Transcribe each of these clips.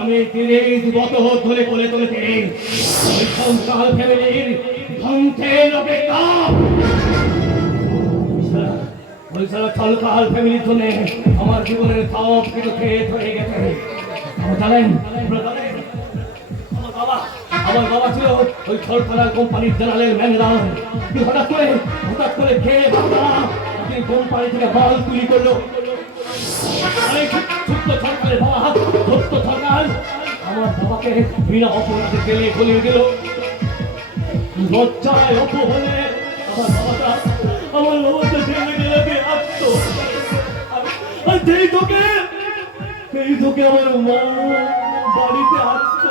আমি তিরিশ বছর ধরে কোলে তুলেছি সংসার ফ্যামিলির ধ্বংসের অপেক্ষা ওই সারা ছলকাল ফ্যামিলির জন্য আমার জীবনের সব কিছু খেয়ে হয়ে গেছে জানেন আমার বাবা ছিল ওই ছলকালার কোম্পানির জেনারেল ম্যানেজার। কিন্তু হঠাৎ করে হঠাৎ করে খেয়ে বাবা? আপনি কোম্পানি থেকে মাল তুলি করল। আমার বাবাকে বিনা অপরাধে গেলে গলিয়ে দিল। লজ্জায় অপ হলে আমার বাবাটা আমার বাবাটা ফেলে গেলে আসতো আর সেই তোকে সেই তোকে আমার মা বাড়িতে আসতো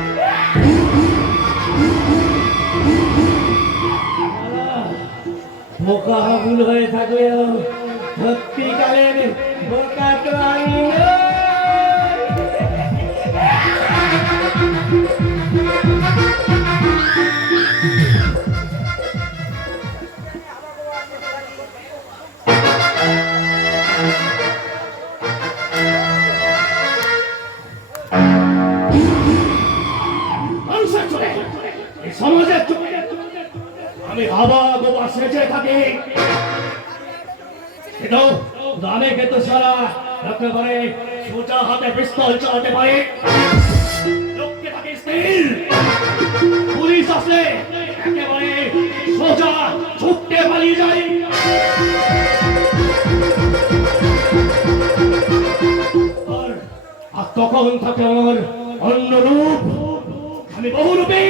বোকা ভুল হয়ে থাকলেও সত্যিকারের বোকা তো আমি সমাজের আমি হাবা গোবা সেজে থাকি। কিন্তু দামে কিন্তু সারা একেবারে সোজা হাতে পিস্তল চালাতে পারে। লোককে থাকে স্থির পুলিশ আসলে একেবারে সোজা ছুটতে পালিয়ে যায়। তখন থাকে আমার অন্য রূপ আমি বহুরূপী।